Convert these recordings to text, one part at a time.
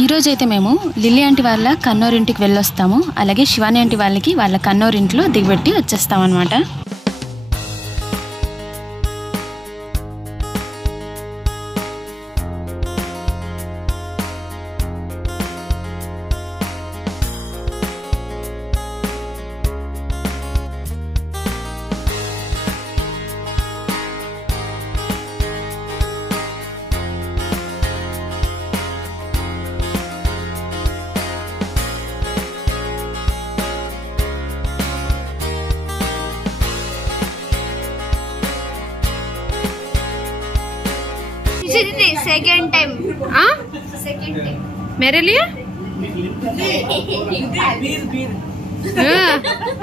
ఈ రోజు అయితే మేము లిల్లీ ఆంటీ వాళ్ళ కన్నోరింటికి వెళ్ళొస్తాము. అలాగే శివాని ఆంటీ వాళ్ళకి వాళ్ళ కన్నోరింట్లో దిగబెట్టి వచ్చేస్తాం అన్నమాట. सेकंड टाइम सेकंड टाइम मेरे लिए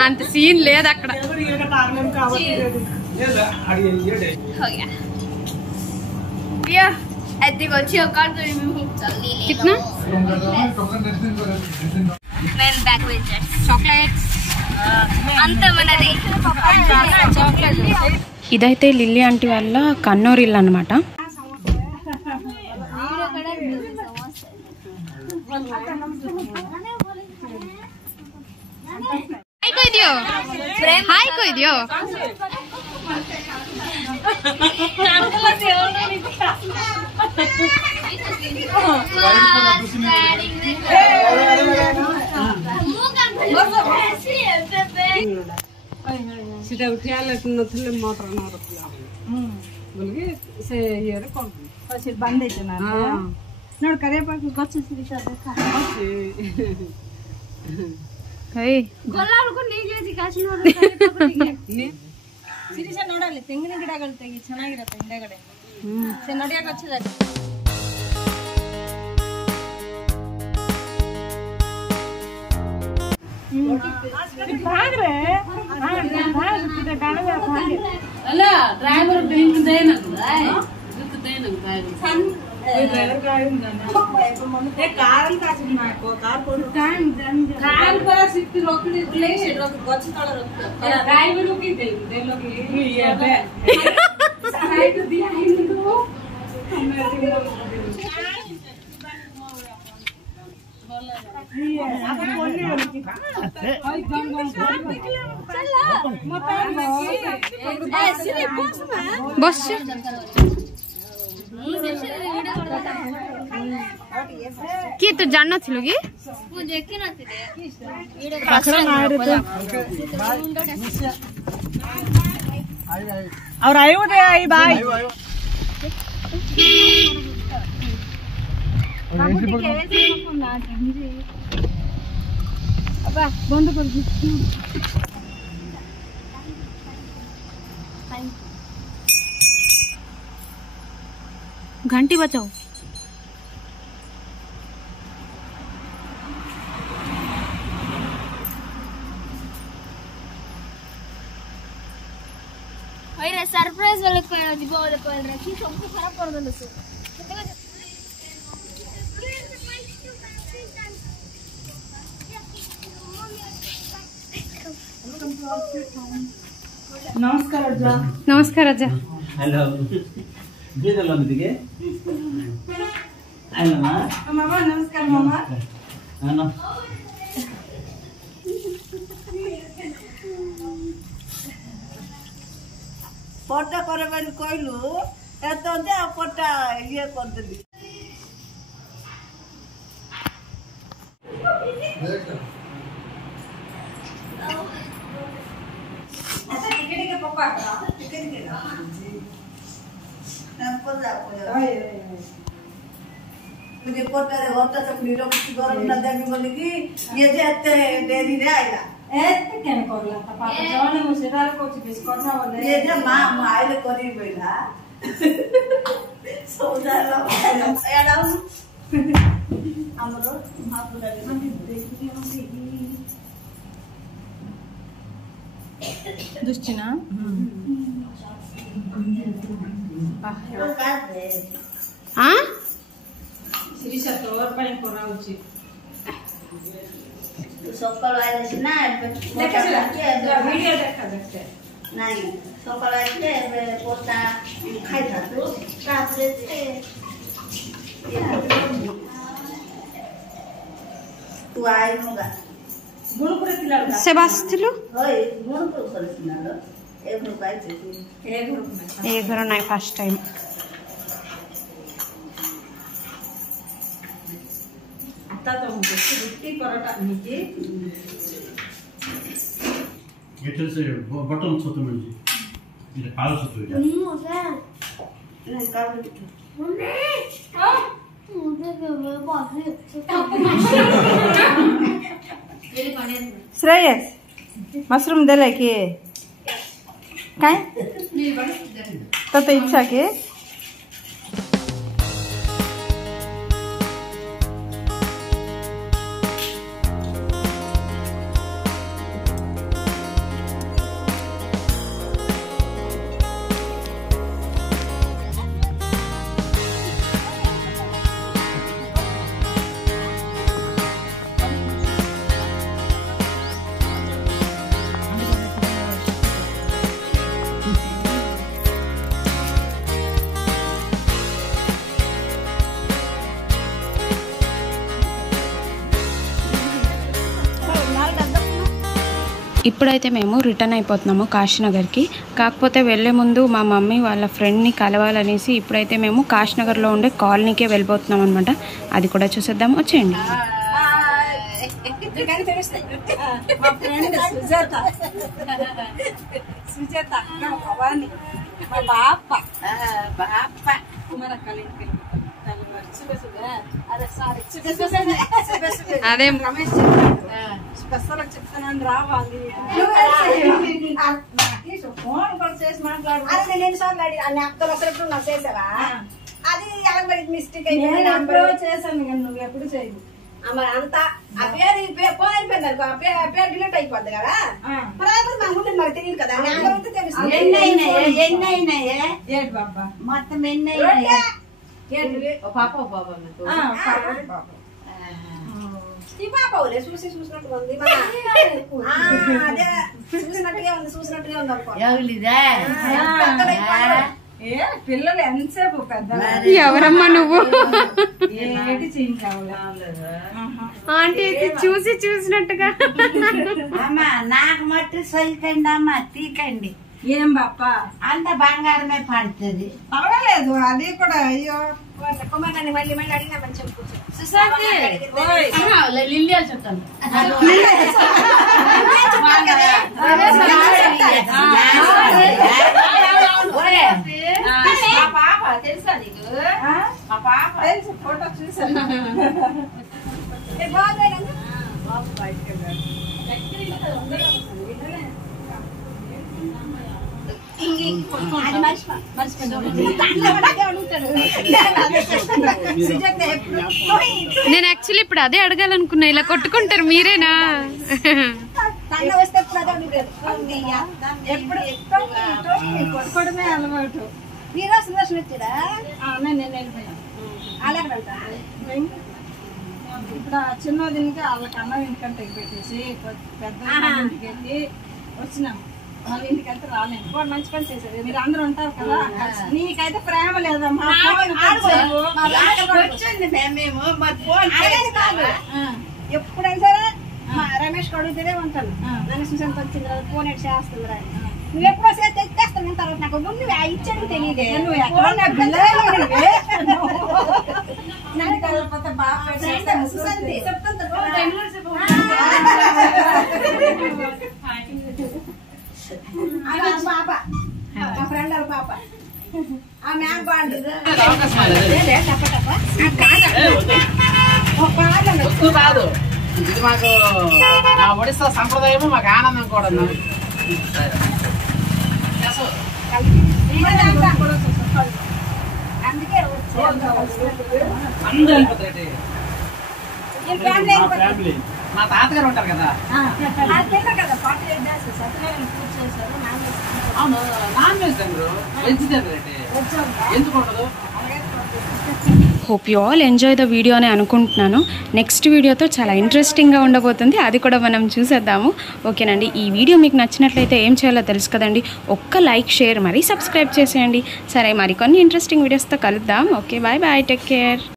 अंत सीन లేదు అక్కడ भैया ऐसे अच्छी औकात तो कितना मैं बैक विद चॉकलेट्स अंत మనదే చాక్లెట్. ఇదైతే లిల్లీ ఆంటీ వాళ్ళ కన్నోరిల్లు అన్నమాట. हाय कोई दियो हाय कोई दियो सीधा उठिया लेकिन नथले मोटर न रखला बोलगे से ये रे कोन પછી બાંધે છે ના નોડ કરે પાક ગચ્છ સીતા દેખા ಹೇ ಗೊಲ್ಲಾಲ್ಕು ನೀಗೇಸಿ ಕಾಶಿ ನೋಡ್ರೆ ಕರೆ ಸಿರಿಸ ನೋಡಲ್ಲ ತೆಂಗಿನ ಗಿಡಗಳು ತೆಗಿ ಚೆನ್ನಾಗಿರುತ್ತೆ ಹಿಂದೆಗಡೆ ಸೆ ನಡಿಯಕ್ಕೆ ಹಚ್ಚದ ಭಾಗ್ರೆ ಭಾಗ ಗಾಣದ ಭಾಗ ಅಲ್ಲ ಡ್ರೈವರ್ ಡ್ರಿಂಕ್ ದೇನ ಡ್ರೈವರ್ ದೇನ ड्राइवर का एक कार का ना को कार को टाइम कार पर सिट रोकने ले रोक गछ तळ रोक ड्राइवर की दे लोग ये बे साइड दिया है तो बस कि तू जानना थिलु कि ମୁଁ ଦେଖି ନଥିଲି ଭିଡିଓ और आयो दे आई भाई बंद कर दी घंटी बचाओ अरे सरप्राइज वाले पर दिबो वाले पर रखी सबको खराब कर दो सो नमस्कार अज्जा नमस्कार अज्जा हेलो बीदल लंबिगे हेलो मामा नमस्कार मामा हां पट्टा करे बनी कहलु एतो दे पट्टा ये कर देली अच्छा टिकट के पप्पा टिकट के जी नंबर जा को portare volta a pulire questi giorni da demi quelli che gli gente vedi dai là che ne corla tapata giovane musicale coach biscotta volle gli gente ma ai le corri quella sono era amoro ma pure దుశ్చినా Sirisa toor paling kurang uji. ସକାଳ ଆଇଲେ ନା Video ଦେଖା ଦେଖା. ନାଇଁ ସକାଳ ଆଇଲେ ଏବେ ପୋତା ଖାଇଥାନ୍ତୁ ତାପରେ ତୁ ଆଇନୁ ଗା ଗୁଣପୁର ଥିଲା ବେଳା. ସେ ବାସିଥିଲୁ ହଇ ଗୁଣପୁର କରିସିନା ଲୋ ଏ ଘରକୁ ଆଇଛି ଏ ଘରକୁ ନାହିଁ. ఏ ଘର ନାଇଁ ଫାଷ୍ଟ ଟାଇମ୍ आता तो हमको रोटी परोटा नीचे ଏଠାରେ ସେ ବଟନ ଛତୁ ମିଳୁଛି ଏଇଟା ପାଳ ଛତୁ ଏଇଟା ନାଇଁ କାଲି श्रेयस मशरूम देले की काय तो इच्छा के ఇప్పుడైతే మేము రిటర్న్ అయిపోతున్నాము కాశీనగర్కి. కాకపోతే వెళ్ళే ముందు మా మమ్మీ వాళ్ళ ఫ్రెండ్ని కలవాలనేసి ఇప్పుడైతే మేము కాశీనగర్లో ఉండే కాలనీకే వెళ్ళిపోతున్నాం అనమాట. అది కూడా చూసేద్దాం, వచ్చేయండి. మా ఫ్రెండ్ సుజాత సుజాత భవాని మా బాప కుమార కలిపి అదే రమేష్ స్పెషల్ చెప్తానని రావాలి ఫోన్ కూడా చేసి మాట్లాడు. నేను ఎన్నిసార్లు అన్ని అక్కలు ఒకరు నాకు చేసావా అది ఎలా మిస్టేక్ నేను ఎప్పుడో చేశాను కానీ నువ్వు ఎప్పుడు చేయదు. మరి అంతా ఆ పేరు ఫోన్ అయిపోయింది అనుకో, ఆ పేరు డిలీట్ అయిపోద్ది కదా. మరి అయిపోతే మనకు ఉంటుంది, మనకు తెలియదు కదా. నెంబర్ ఉంటే తెలుస్తుంది. ఏంటి బాబా మొత్తం ఎన్ని పాప బాబా ఈ పాప చూసినట్టుగా ఉంది, అదే చూసినట్టుగా ఉంది అనుకో. ఎవరిదా ఏ పిల్లలు ఎంతసేపు పెద్ద ఎవరమ్మా నువ్వు? ఏంటి చేయించావు ఆంటీ అయితే చూసినట్టుగా. అమ్మ నాకు మట్టి సొయ్యకండి అమ్మ, తీకండి. ఏం బాప అంత బంగారమే పడుతుంది. పర్వాలేదు, అది కూడా. అయ్యో కుమారాన్ని మళ్ళీ అడిగినా మంచి చెప్పు. లిల్లియాలు చెప్తాను. మా పాప తెలుసా నీకు? మా పాప తెలుసు, ఫోటో చూసాను. బాబు బయటకు వెళ్ళాడు. నేను యాక్చువల్లీ ఇప్పుడు అదే అడగాలనుకున్నా, ఇలా కొట్టుకుంటారు మీరేనా? ఎప్పుడు కొట్టుకోవడమే అలవాటు. ఇప్పుడు ఆ చిన్నదినికి వాళ్ళకి అన్నం ఇంటికంటే పెట్టేసి పెద్ద ఇంటికి వెళ్ళి వచ్చినాము. వాళ్ళ ఇంటికి అయితే రాలేము. వాడు మంచి పని చేసేది. మీరు అందరూ ఉంటారు కదా. నీకైతే ప్రేమ లేదమ్మా. ఎప్పుడైనా సరే రమేష్ అడుగుతూనే ఉంటాను. నన్ను సుశాంత్ వచ్చింది తర్వాత ఫోన్ ఎట్ చేస్తుంది. నువ్వు ఎప్పుడో సరే తెచ్చేస్తాను తర్వాత నాకు ముందు ఇచ్చాడు తెలియదే. నువ్వు ఎక్కడ పాప మా ఫ్రెండ్ వాళ్ళ పాప, ఆ మ్యామ్ బాగుంది అవకాశం లేదు. చెప్పటప్ప వద్దు కాదు, ఇది మాకు మా ఒడిస్సా సంప్రదాయము, మాకు ఆనందం కూడా. అందుకే అందరూ వెళ్ళిపోతారు. మా ఫ్యామిలీ మా తాతగారు ఉంటారు కదా. కదా 48 days సత్యనారాయణ పూజ చేశారు. అవును, నాన్ వెజ్ తినరు, వెజ్ తినరు. ఎందుకు ఉండదు? Hope you all enjoy the video అని అనుకుంటున్నాను. నెక్స్ట్ వీడియోతో చాలా ఇంట్రెస్టింగ్గా ఉండబోతుంది, అది కూడా మనం చూసేద్దాము. ఓకేనండి, ఈ వీడియో మీకు నచ్చినట్లయితే ఏం చేయాలో తెలుసు కదండి. ఒక్క లైక్, షేర్, మరీ సబ్స్క్రైబ్ చేసేయండి. సరే, మరికొన్ని ఇంట్రెస్టింగ్ వీడియోస్తో కలుద్దాం. Okay, bye bye, take care.